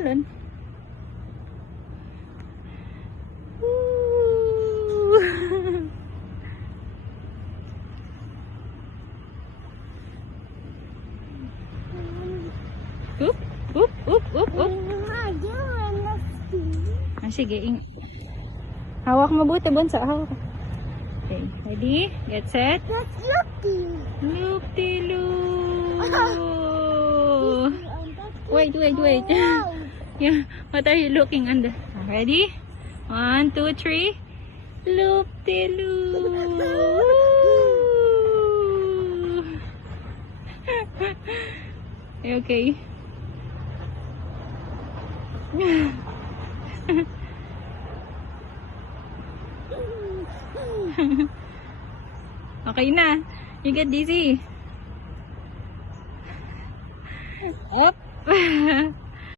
talon. Oop, oop, oop, oop, oop. Sige. Hawak mabuti, Bunso. Hawak. Okay, ready? Get set. Loop-de-loop. Wait. Yeah, what are you looking under? Ready? 1, 2, 3. Loop-de-loop. Okay. Okay na. You get dizzy. Up.